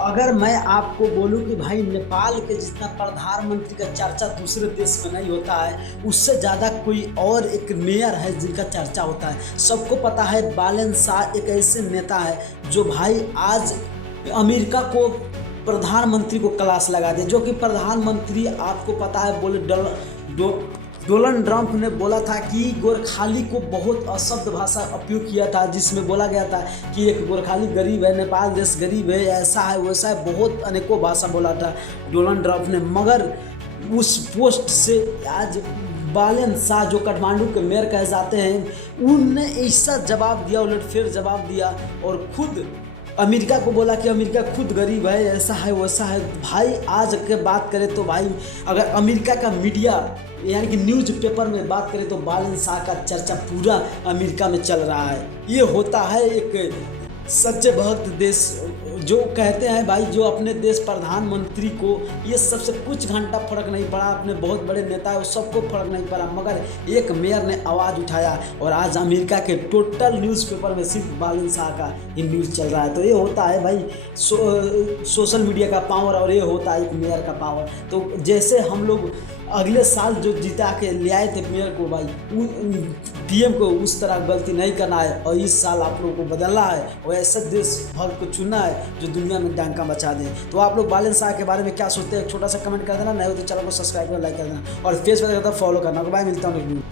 अगर मैं आपको बोलूं कि भाई नेपाल के जितना प्रधानमंत्री का चर्चा दूसरे देश में नहीं होता है, उससे ज़्यादा कोई और एक मेयर है जिनका चर्चा होता है। सबको पता है बालन शाह एक ऐसे नेता है जो भाई आज अमेरिका को प्रधानमंत्री को क्लास लगा दे। जो कि प्रधानमंत्री आपको पता है बोले डोनाल्ड ट्रंप ने बोला था कि गोरखाली को बहुत अशब्द भाषा उपयोग किया था, जिसमें बोला गया था कि एक गोरखाली गरीब है, नेपाल देश गरीब है, ऐसा है वैसा है, बहुत अनेकों भाषा बोला था डोनाल्ड ट्रंप ने। मगर उस पोस्ट से आज बालन शाह जो काठमांडू के मेयर कहे जाते हैं, उनने ऐसा जवाब दिया, उलटफेर जवाब दिया और खुद अमेरिका को बोला कि अमेरिका खुद गरीब है, ऐसा है वैसा है। भाई आज के बात करें तो भाई अगर अमेरिका का मीडिया यानी कि न्यूज़ पेपर में बात करें तो बालन शाह का चर्चा पूरा अमेरिका में चल रहा है। ये होता है एक सच्चे भक्त देश जो कहते हैं भाई, जो अपने देश प्रधानमंत्री को ये सबसे कुछ घंटा फर्क नहीं पड़ा, अपने बहुत बड़े नेता है सबको फर्क नहीं पड़ा, मगर एक मेयर ने आवाज़ उठाया और आज अमेरिका के टोटल न्यूज़पेपर में सिर्फ बालन शाह का ही न्यूज़ चल रहा है। तो ये होता है भाई सोशल मीडिया का पावर और ये होता है एक मेयर का पावर। तो जैसे हम लोग अगले साल जो जिता के ले आए थे मेयर को भाई, पीएम को उस तरह गलती नहीं करना है और इस साल आप लोगों को बदलना है और ऐसे देश भक्त को चुनना है जो दुनिया में डंका बचा दे। तो आप लोग बालन शाह के बारे में क्या सोचते हैं, एक छोटा सा कमेंट कर देना, नहीं हो तो चैनल को सब्सक्राइब कर लाइक कर देना और फेसबुक पर फॉलो करना। बाय, मिलता हूँ।